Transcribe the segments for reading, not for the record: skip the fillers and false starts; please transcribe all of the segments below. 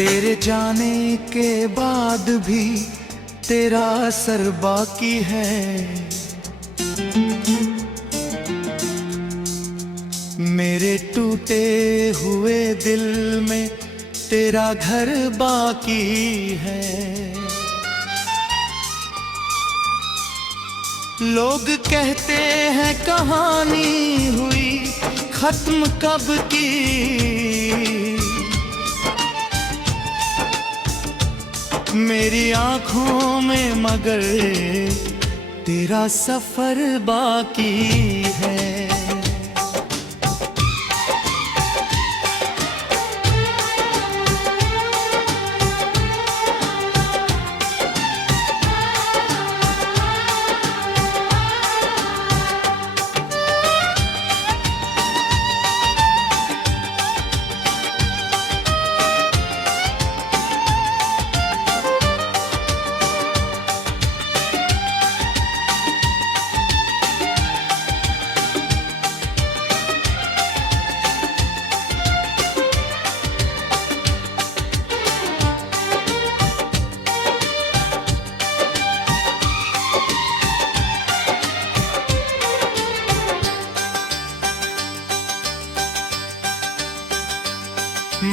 तेरे जाने के बाद भी तेरा असर बाकी है। मेरे टूटे हुए दिल में तेरा घर बाकी है। लोग कहते हैं कहानी हुई खत्म कब की, मेरी आंखों में मगर तेरा सफर बाकी है।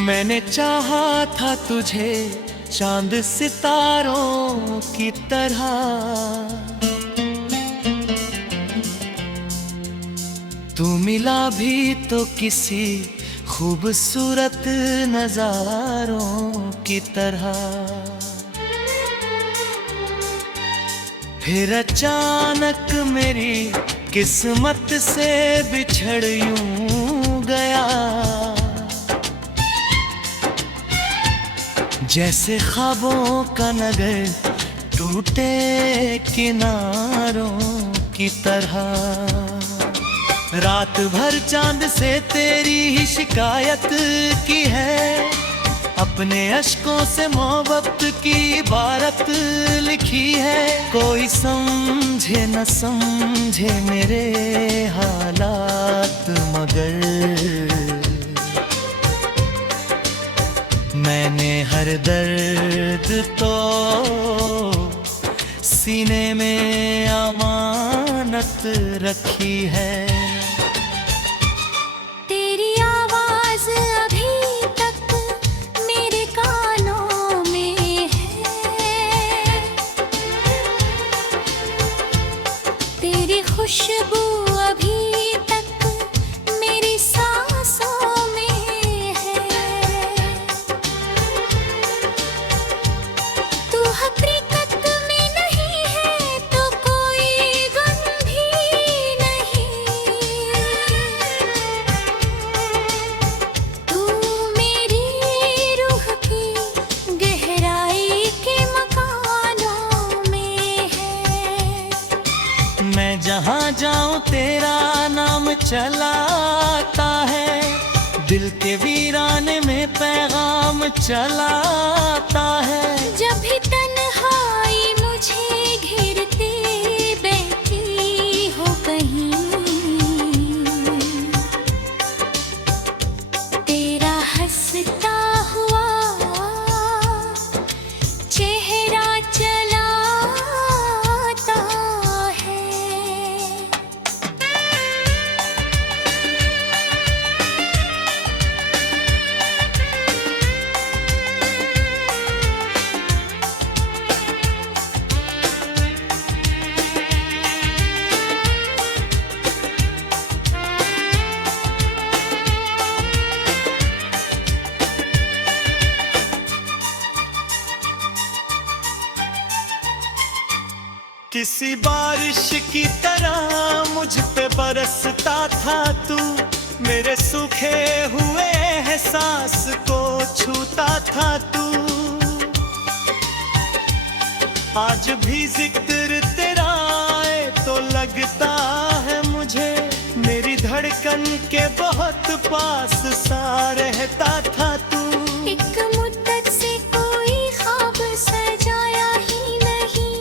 मैंने चाहा था तुझे चांद सितारों की तरह, तू मिला भी तो किसी खूबसूरत नजारों की तरह। फिर अचानक मेरी किस्मत से बिछड़ यूं गया, जैसे ख्वाबों का नगर टूटे किनारों की तरह। रात भर चांद से तेरी ही शिकायत की है, अपने अश्कों से मोहब्बत की इबारत लिखी है। कोई समझे न समझे मेरे हालात, मगर मैंने हर दर्द तो सीने में अमानत रखी है। तेरी आवाज अभी तक मेरे कानों में है, तेरी खुशबू अभी जहाँ जाऊं तेरा नाम चलाता है, दिल के वीराने में पैगाम चलाता है। जब भी तन्हाई मुझे घेरते बैठी हो कहीं, तेरा हंसता हुआ चेहरा चलाता है। किसी बारिश की तरह मुझ पे बरसता था तू, मेरे सूखे हुए एहसास को छूता था तू। आज भी जिक्र तेरा आए तो लगता है मुझे, मेरी धड़कन के बहुत पास सा रहता था तू। एक मुद्दत से कोई ख्वाब सजाया ही नहीं,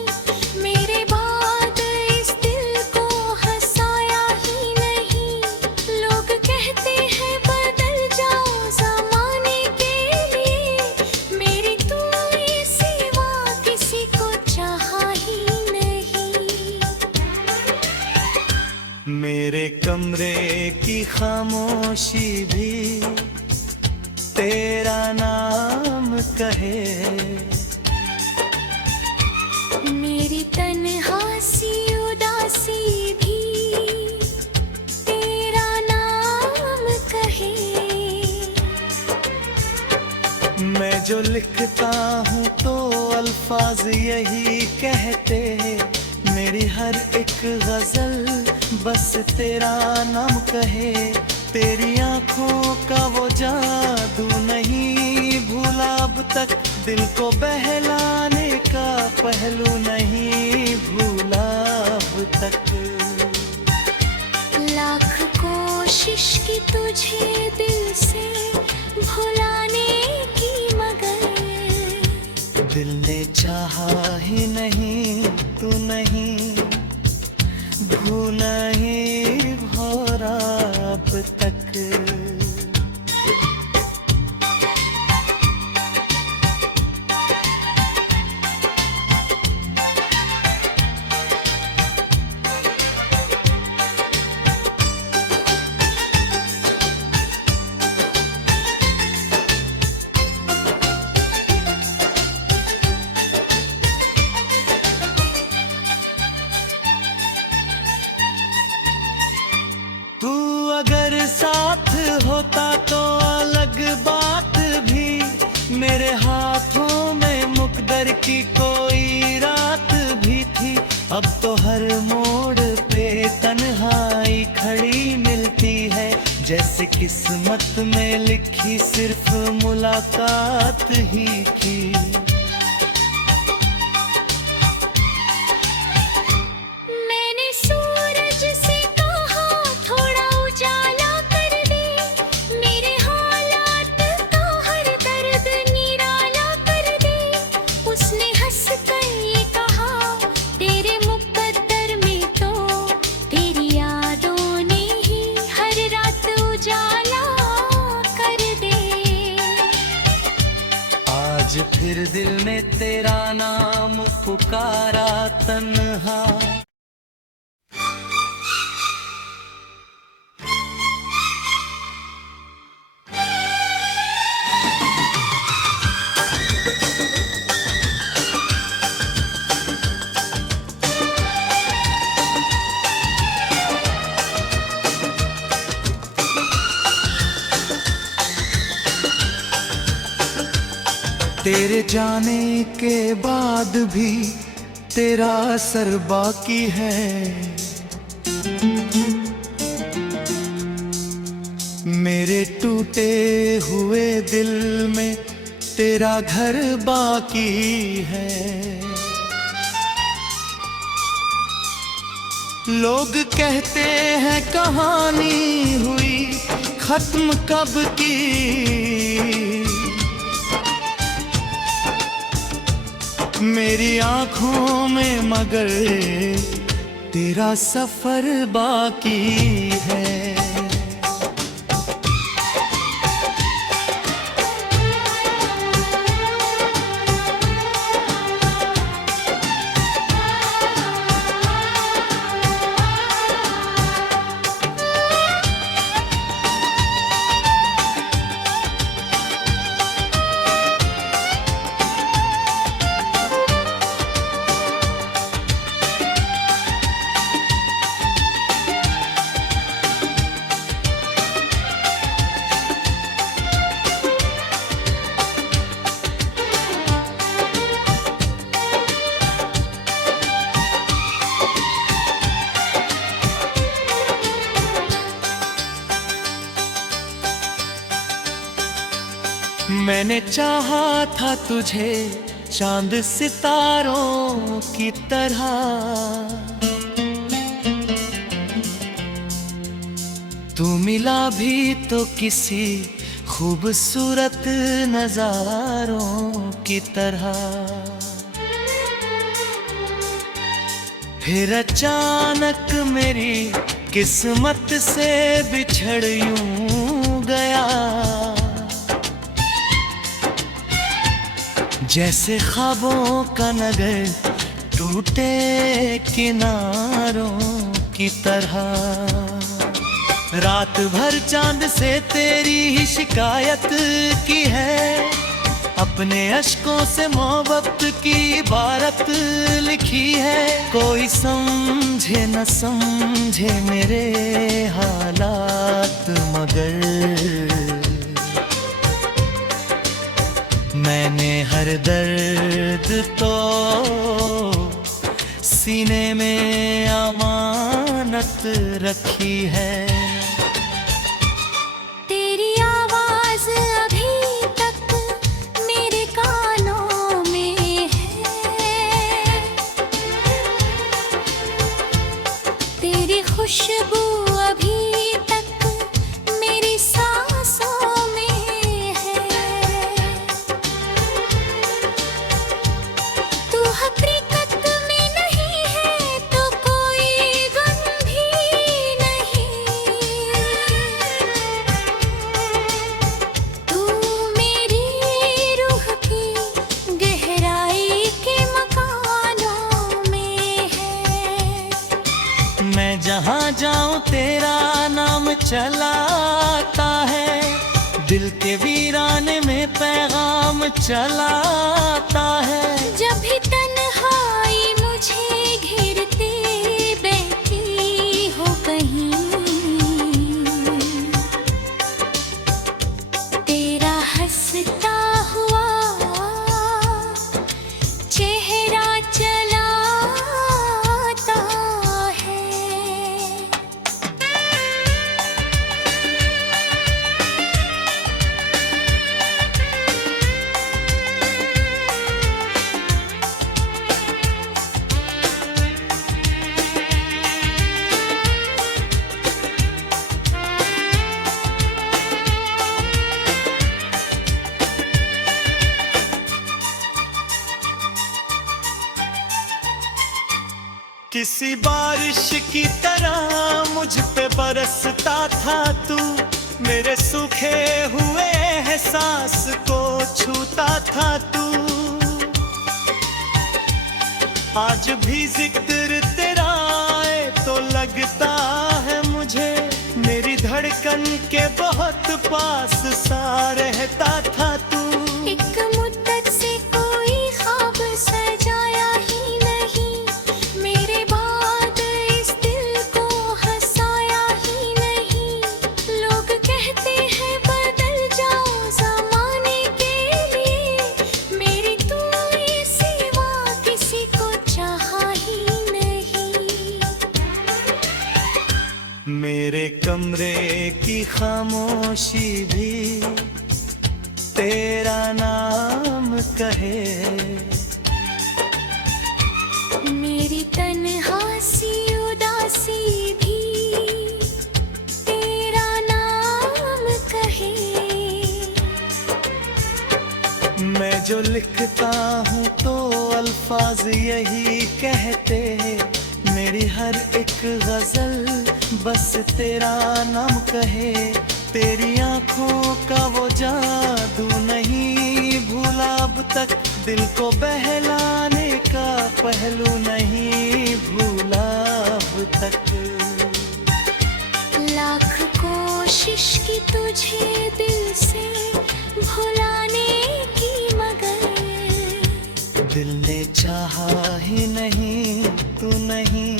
मेरे बाद इस दिल को हंसाया ही नहीं। लोग कहते हैं बदल जाओ ज़माने के लिए, मेरे कमरे की खामोशी भी तेरा नाम कहे, मेरी तन्हासी उदासी भी तेरा नाम कहे। मैं जो लिखता हूँ तो अल्फाज यही कहते, मेरी हर एक गजल बस तेरा नाम कहे। तेरी आंखों का वो जादू नहीं भूला अब तक, दिल को बहलाने का पहलू नहीं भूला अब तक। लाख कोशिश की तुझे दिल से भुलाने की, मगर दिल ने चाहा ही नहीं, तू नहीं भूल नहीं भौरा अब तक। तू अगर साथ होता तो अलग बात भी, मेरे हाथों में मुकद्दर की कोई रात भी थी। अब तो हर मोड़ पे तन्हाई खड़ी मिलती है, जैसे किस्मत में लिखी सिर्फ मुलाकात ही थी। आज फिर दिल ने तेरा नाम पुकारा तन्हा। तेरे जाने के बाद भी तेरा असर बाकी है, मेरे टूटे हुए दिल में तेरा घर बाकी है। लोग कहते हैं कहानी हुई खत्म कब की, मेरी आंखों में मगर तेरा सफर बाकी है। मैंने चाहा था तुझे चांद सितारों की तरह, तू मिला भी तो किसी खूबसूरत नजारों की तरह। फिर अचानक मेरी किस्मत से बिछड़ यूं गया, जैसे ख्वाबों का नगर टूटे किनारों की तरह। रात भर चांद से तेरी ही शिकायत की है, अपने अश्कों से मोहब्बत की इबारत लिखी है। कोई समझे न समझे मेरे हालात, मगर मैंने हर दर्द तो सीने में अमानत रखी है। तेरी आवाज अभी तक मेरे कानों में है, तेरी खुशबू अभी तक मेरी सांसों में है। तू हकीकत में नहीं है तो कोई गम भी नहीं। तू मेरी रूह की गहराई के मकानों में है। मैं जहाँ जाऊँ तेरा नाम चलाता है, दिल के वीराने में पैगाम चलाता है। जब भी तन्हाई मुझे घेरते बैठी हो कहीं, तेरा हंसता हुआ चेहरा चलाता है। किसी बारिश की तरह मुझ पे बरसता था तू, मेरे सूखे हुए एहसास को छूता था तू। आज भी जिक्र तेरा आए तो लगता है मुझे, मेरी धड़कन के बहुत पास सा रहता था तू। एक मुद्दत से कोई ख्वाब सजाया ही नहीं, मेरे बाद इस दिल को हंसाया ही नहीं। लोग कहते हैं बदल जाओ ज़माने के लिए, मेरी तू सिवा किसी को चाहा ही नहीं। मेरे कमरे की खामोशी भी तेरा नाम कहे, मेरी तन्हासी उदासी भी तेरा नाम कहे। मैं जो लिखता हूँ तो अल्फाज यही कहते, मेरी हर एक गजल बस तेरा नाम कहे। तेरी आंखों का वो जादू नहीं भूला अब तक, दिल को बहलाने का पहलू नहीं भूला अब तक। लाख कोशिश की तुझे दिल से भुलाने की, मगर दिल ने चाहा ही नहीं, तू नहीं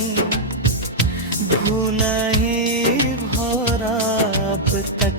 भूला ही भौरा अब तक।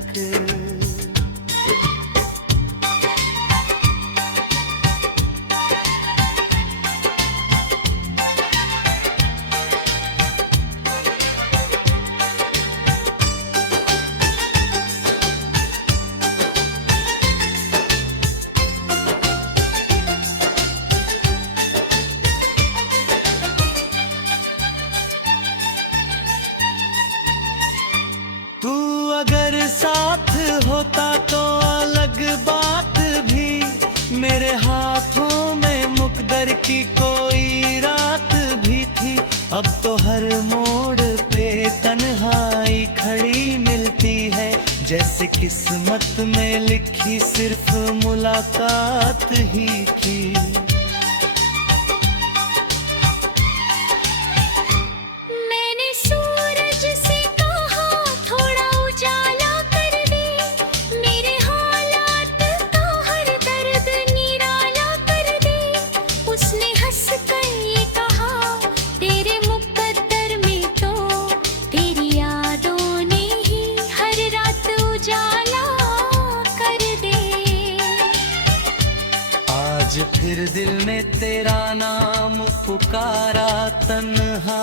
तू अगर साथ होता तो अलग बात भी, मेरे हाथों में मुकद्दर की कोई रात भी थी। अब तो हर मोड़ पे तन्हाई खड़ी मिलती है, जैसे किस्मत में लिखी सिर्फ मुलाकात ही थी। मैंने सूरज से कहा थोड़ा फिर दिल ने तेरा नाम पुकारा तन्हा।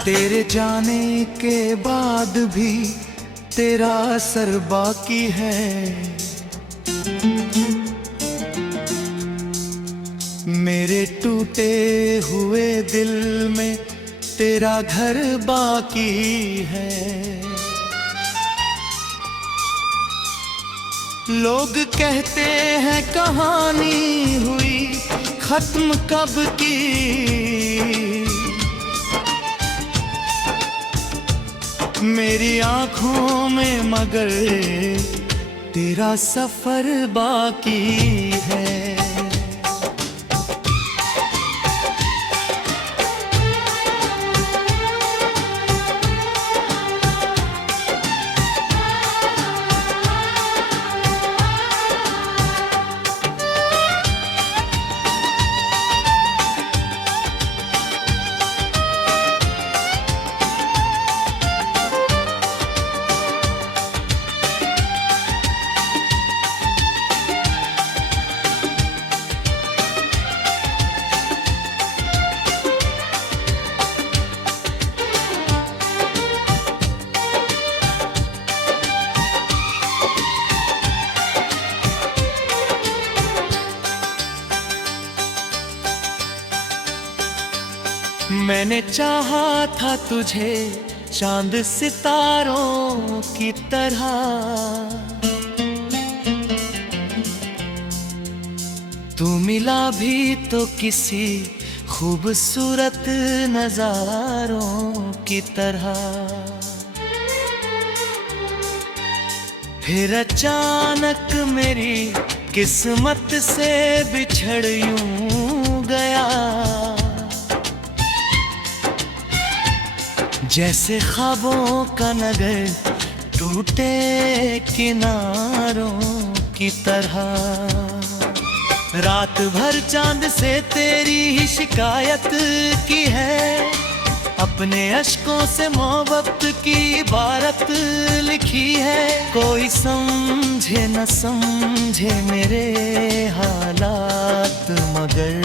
तेरे जाने के बाद भी तेरा असर बाकी है। मेरे टूटे हुए दिल में तेरा घर बाकी है। लोग कहते हैं कहानी हुई खत्म कब की, मेरी आंखों में मगर तेरा सफर बाकी है। मैंने चाहा था तुझे चांद सितारों की तरह, तू मिला भी तो किसी खूबसूरत नजारों की तरह। फिर अचानक मेरी किस्मत से बिछड़ यूं गया, जैसे ख्वाबों का नगर टूटे किनारों की तरह। रात भर चांद से तेरी ही शिकायत की है, अपने अश्कों से मोहब्बत की इबारत लिखी है। कोई समझे न समझे मेरे हालात, मगर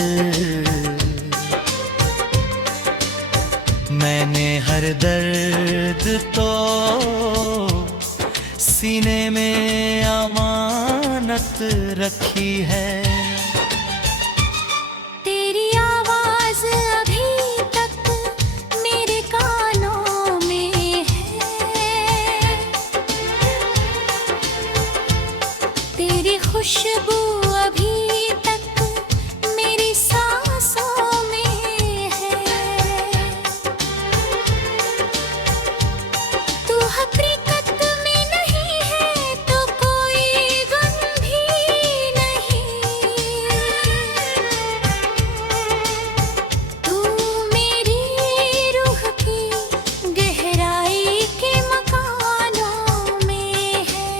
मैंने हर दर्द तो सीने में अमानत रखी है। तेरी आवाज अभी तक मेरे कानों में है, तेरी खुशबू अभी तक मेरी सांसों में है। तू हकीकत में नहीं है तो कोई गम भी नहीं, तू मेरी रूह की गहराई के मकानों में है।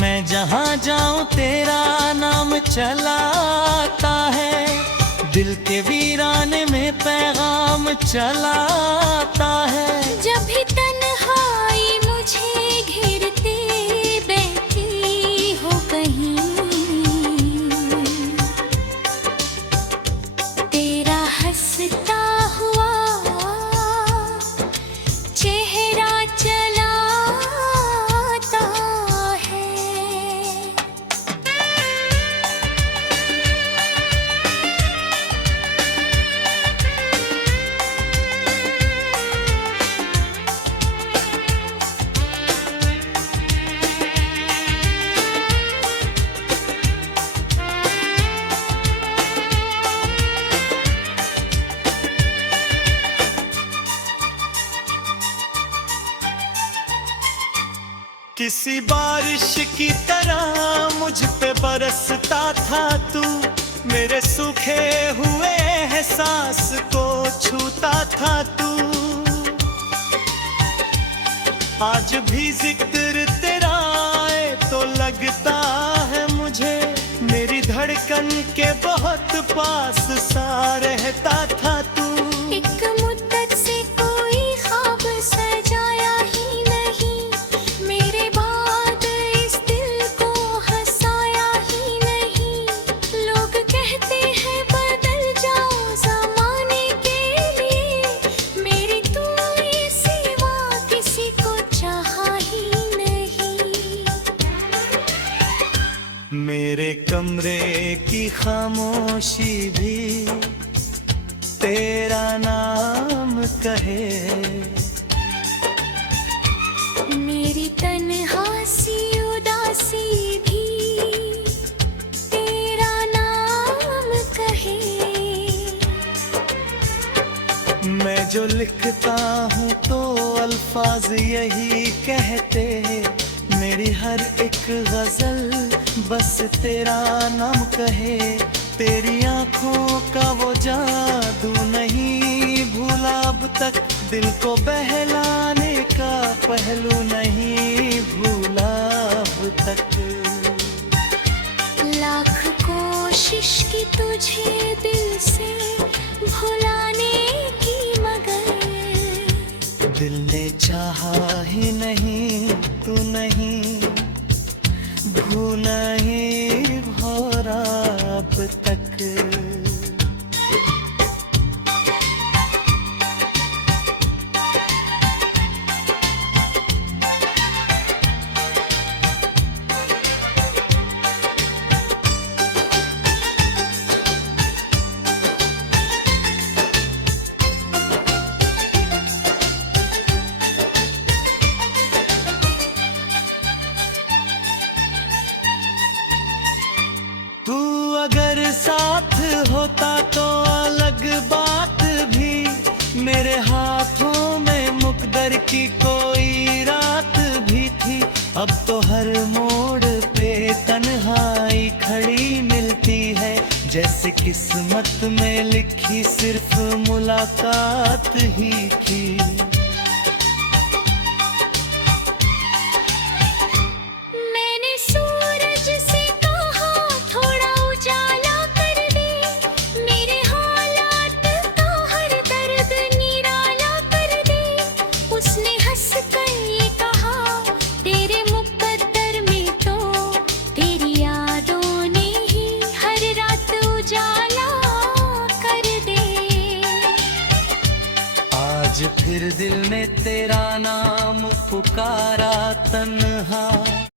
मैं जहाँ जाऊँ तेरा नाम चलाता है, दिल के वीराने में पैगाम चलाता है। जब भी तन्हाई मुझे घिरती बैठी हो कहीं, तेरा हंसता हुआ चेहरा चलाता है। किसी बारिश की तरह मुझ पे बरसता था तू, मेरे सूखे हुए एहसास को छूता था तू। आज भी जिक्र तेरा आए तो लगता है मुझे मेरी धड़कन के बहुत पास सा रहता था तू। एक मुद्दत से कोई ख्वाब सजाया ही नहीं, मेरे बाद इस दिल को हंसाया ही नहीं। लोग कहते हैं बदल जाओ ज़माने के लिए, मेरी तू सिवा किसी को चाहा ही नहीं। मेरे कमरे की खामोशी भी तेरा नाम कहे, मेरी तन्हासी उदासी भी तेरा नाम कहे। मैं जो लिखता हूँ तो अल्फाज यही कहते, मेरी हर एक गजल बस तेरा नाम कहे। तेरी आंखों का वो जादू नहीं भूला अब तक, दिल को बहलाने का पहलू नहीं भूला अब तक। लाख कोशिश की तुझे दिल से भुलाने की, मगर दिल ने चाहा ही नहीं, तू नहीं भूला ही भौरा अब तक। तू अगर साथ होता तो अलग बात भी, मेरे हाथों में मुकद्दर की कोई रात भी थी। अब तो हर मोड़ पे तन्हाई खड़ी मिलती है, जैसे किस्मत में लिखी सिर्फ मुलाकात ही थी। आज फिर दिल ने तेरा नाम पुकारा तन्हा।